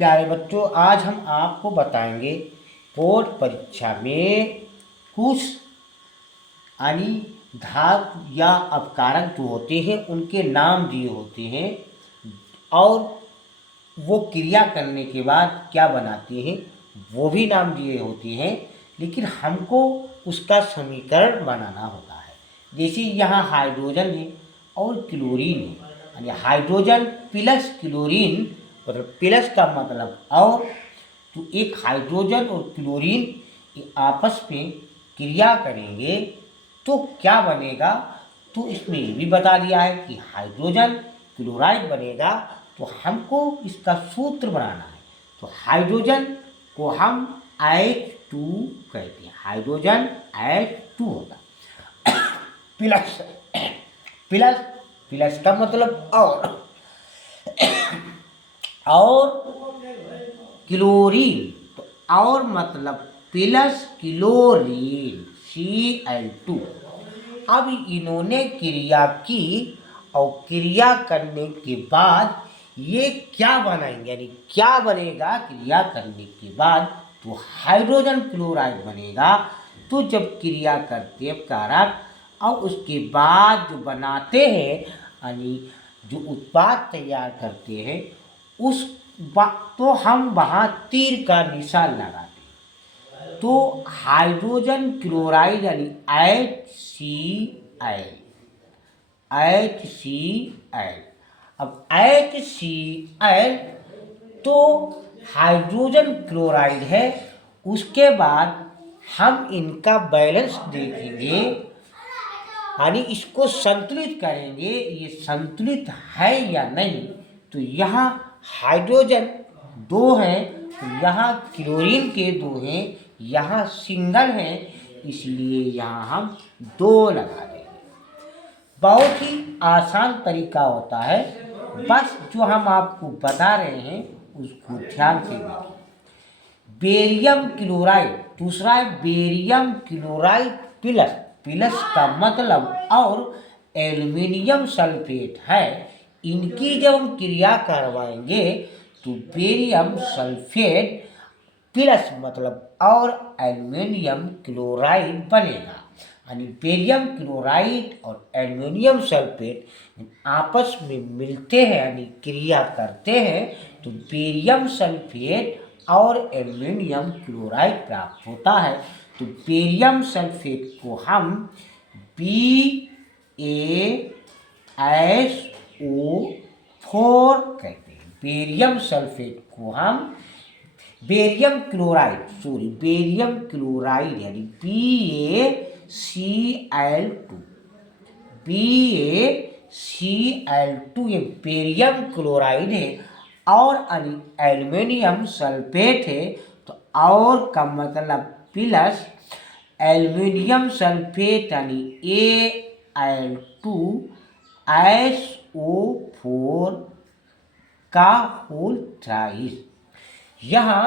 प्यारे बच्चों, आज हम आपको बताएंगे बोर्ड परीक्षा में कुछ यानी धातु या अपकारक जो होते हैं उनके नाम दिए होते हैं और वो क्रिया करने के बाद क्या बनाते हैं वो भी नाम दिए होते हैं, लेकिन हमको उसका समीकरण बनाना होता है। जैसे यहाँ हाइड्रोजन है और क्लोरीन है, यानी हाइड्रोजन प्लस क्लोरीन, मतलब प्लस का मतलब और, तो एक हाइड्रोजन और क्लोरीन ये आपस में क्रिया करेंगे तो क्या बनेगा। तो इसमें ये भी बता दिया है कि हाइड्रोजन क्लोराइड बनेगा, तो हमको इसका सूत्र बनाना है। तो हाइड्रोजन को हम H2 कहते हैं, हाइड्रोजन H2 होगा। प्लस प्लस प्लस का मतलब और क्लोरीन, तो और मतलब प्लस क्लोरीन Cl2। अब इन्होंने क्रिया की और क्रिया करने के बाद ये क्या बनाएंगे, यानी क्या बनेगा क्रिया करने के बाद, तो हाइड्रोजन क्लोराइड बनेगा। तो जब क्रिया करते हैं कारक और उसके बाद जो बनाते हैं यानी जो उत्पाद तैयार करते हैं उस तो हम वहाँ तीर का निशान लगाते हैं। तो हाइड्रोजन क्लोराइड यानी HCl, अब HCl तो हाइड्रोजन क्लोराइड है। उसके बाद हम इनका बैलेंस देखेंगे, यानी इसको संतुलित करेंगे, ये संतुलित है या नहीं। तो यहाँ हाइड्रोजन 2 हैं, तो यहाँ क्लोरीन के 2 हैं, यहाँ सिंगल हैं, इसलिए यहाँ हम 2 लगा देंगे। बहुत ही आसान तरीका होता है, बस जो हम आपको बता रहे हैं उसको ध्यान से देखिए। बेरियम क्लोराइड, दूसरा है बेरियम क्लोराइड प्लस, प्लस का मतलब और एल्युमिनियम सल्फेट है। इनकी जब हम क्रिया करवाएंगे तो बेरियम सल्फेट प्लस मतलब और एल्युमिनियम क्लोराइड बनेगा। यानी बेरियम क्लोराइड और एल्युमिनियम सल्फेट आपस में मिलते हैं यानी क्रिया करते हैं तो बेरियम सल्फेट और एल्युमिनियम क्लोराइड प्राप्त होता है। तो बेरियम सल्फेट को हम BaSO4 कहते हैं। बेरियम सल्फेट को हम बेरियम क्लोराइड यानी BaCl2 ये बेरियम क्लोराइड है और एल्युमिनियम सल्फेट है। तो और का मतलब प्लस एल्युमिनियम सल्फेट यानी Al2SO4 का होल ट्राइस। यहाँ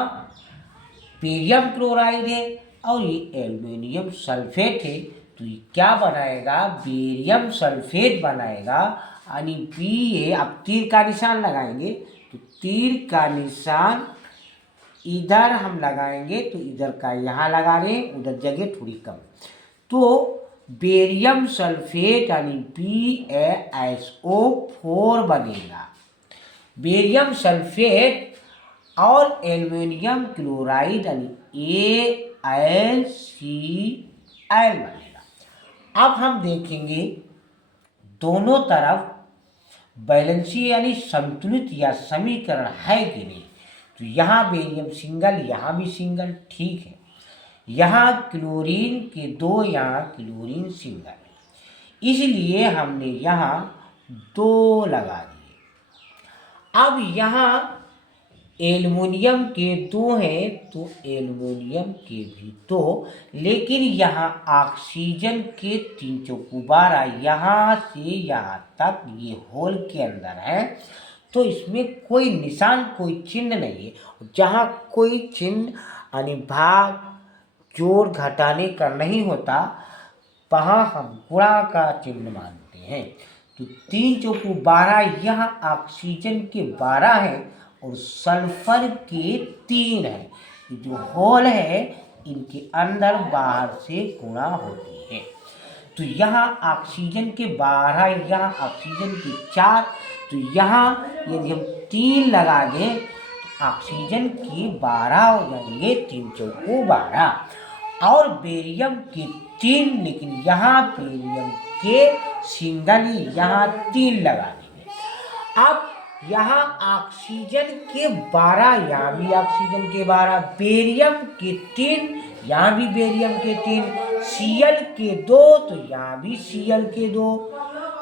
बेरियम क्लोराइड है और ये एल्युमिनियम सल्फेट है, तो ये क्या बनाएगा, बेरियम सल्फेट बनाएगा। यानी Ba, अब तीर का निशान लगाएंगे तो तीर का निशान इधर हम लगाएंगे, तो इधर का यहाँ लगा रहे हैं, उधर जगह थोड़ी कम। तो बेरियम सल्फेट यानी BaSO4 बनेगा। बेरियम सल्फेट और एल्युमिनियम क्लोराइड यानी AlCl बनेगा। अब हम देखेंगे दोनों तरफ बैलेंसी यानी संतुलित या समीकरण है कि नहीं। तो यहाँ बेरियम सिंगल, यहाँ भी सिंगल, ठीक है। यहाँ क्लोरीन के 2, यहाँ क्लोरीन सिंगल, इसलिए हमने यहाँ 2 लगा दिए। अब यहाँ एल्युमिनियम के 2 हैं तो एल्युमिनियम के भी 2, लेकिन यहाँ ऑक्सीजन के 3 चौको 12, यहाँ से यहाँ तक ये होल के अंदर है, तो इसमें कोई निशान कोई चिन्ह नहीं है। जहाँ कोई चिन्ह यानी भाग जोड़ घटाने का नहीं होता वहाँ हम गुणा का चिन्ह मानते हैं। तो 3 चौको 12, यहाँ ऑक्सीजन के 12 हैं और सल्फर के 3 है। ये जो होल है इनके अंदर बाहर से गुणा होती है। तो यहाँ ऑक्सीजन के 12, यहाँ ऑक्सीजन के 4, तो यहाँ यदि हम 3 लगा दें तो ऑक्सीजन के 12 हो जाएंगे, 3 चौको 12, और बेरियम के 3, लेकिन यहाँ बेरियम के सिंगल ही यहाँ 3 लगा देंगे। अब यहाँ ऑक्सीजन के 12, यहाँ भी ऑक्सीजन के 12, बेरियम के 3, यहाँ भी बेरियम के 3, Cl के 2, तो यहाँ भी Cl के 2,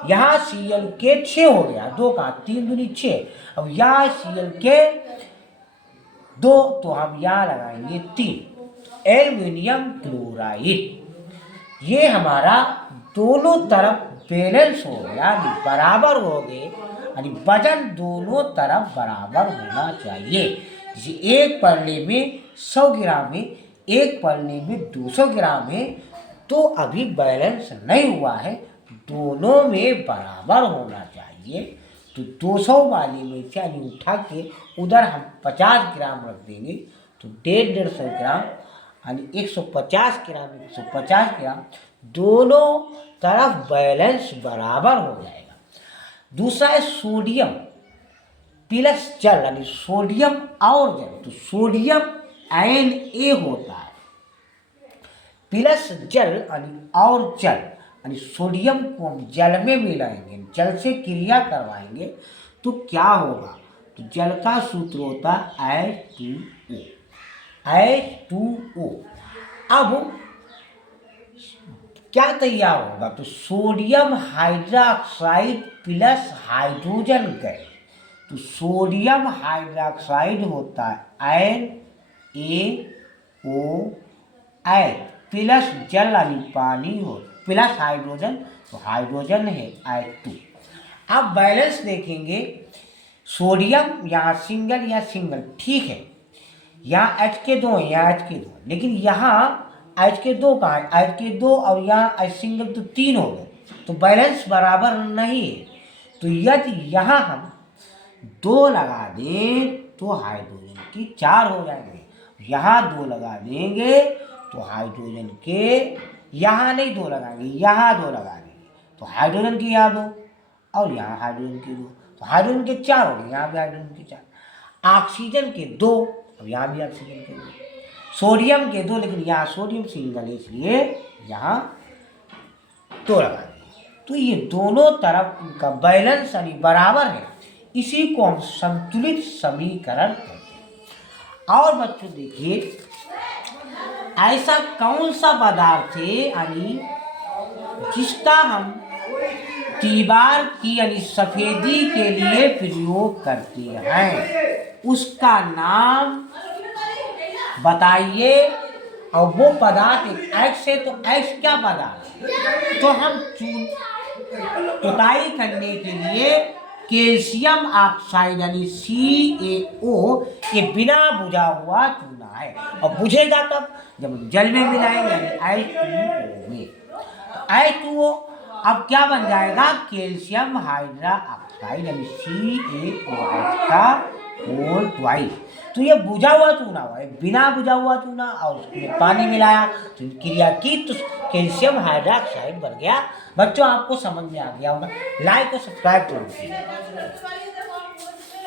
यहाँ Cl के 6 हो गया, 2 का 3 दूनी 6। अब यहाँ Cl के 2, तो हम यहाँ लगाएंगे 3, एल्युमिनियम क्लोराइड। ये हमारा दोनों तरफ बैलेंस हो गया, बराबर हो गए, यानी वजन दोनों तरफ बराबर होना चाहिए। जैसे एक पल्ले में 100 ग्राम है, एक पल्ले में 200 ग्राम है, तो अभी बैलेंस नहीं हुआ है, दोनों में बराबर होना चाहिए। तो 200 वाले में से यानी उठा के उधर हम 50 ग्राम रख देंगे, तो 150 ग्राम यानी 150 ग्राम 150 ग्राम, दोनों तरफ बैलेंस बराबर हो जाएगा। दूसरा है सोडियम प्लस जल, यानी सोडियम और जल, तो सोडियम Na होता है, प्लस जल यानी और जल, यानी सोडियम को हम जल में मिलाएंगे, जल से क्रिया करवाएंगे, तो क्या होगा, तो जल का सूत्र होता है H2O, H2O। अब क्या तैयार होगा, तो sodium hydroxide plus hydrogen gas, तो सोडियम हाइड्रोक्साइड होता है NaOH प्लस जल यानी पानी हो, प्लस हाइड्रोजन, तो हाइड्रोजन है H2। अब बैलेंस देखेंगे, सोडियम यहाँ सिंगल या सिंगल, ठीक है, यहाँ H के 2 यहाँ H के 2, लेकिन यहाँ H के 2 कहाँ है, H के 2 और यहाँ H सिंगल, तो 3 हो गए, तो बैलेंस बराबर नहीं है। तो यदि यहाँ हम 2 लगा दें तो हाइड्रोजन की 4 हो जाएंगे, यहाँ 2 लगा देंगे तो हाइड्रोजन के, यहाँ नहीं 2 लगाएंगे, यहाँ 2 लगा देंगे तो हाइड्रोजन की यहाँ 2, और यहाँ हाइड्रोजन के 2, तो हाइड्रोजन के 4 हो गए, यहाँ भी हाइड्रोजन के 4, ऑक्सीजन के 2, अब यहाँ भी ऑक्सीजन के 2, सोडियम के 2, लेकिन यहाँ सोडियम सिंगल है इसलिए यहाँ 2 लगा देंगे। तो ये दोनों तरफ उनका बैलेंस यानी बराबर है, इसी को हम संतुलित समीकरण कहते हैं। और बच्चों देखिए, ऐसा कौन सा पदार्थ है यानी जिसका हम दीवार की यानी सफेदी के लिए प्रयोग करते हैं, उसका नाम बताइए। और वो पदार्थ एक्स है, तो एक्स क्या पदार्थ है, तो हम पुताई करने के लिए कैल्शियम ऑक्साइड यानी CaO के बिना बुझा हुआ चूना है, और बुझेगा तब जब हम जल में मिलाएंगे यानी H2O में। तो H2O अब क्या बन जाएगा, कैल्शियम हाइड्रोक्साइड यानी CaOH का होल ट्वाइस। तो ये बुझा हुआ चूना हुआ है, बिना बुझा हुआ चूना, और उसमें पानी मिलाया तो क्रिया की तो कैल्शियम हाइड्रोक्साइड बन गया। बच्चों आपको समझ में आ गया होगा, लाइक और सब्सक्राइब करो।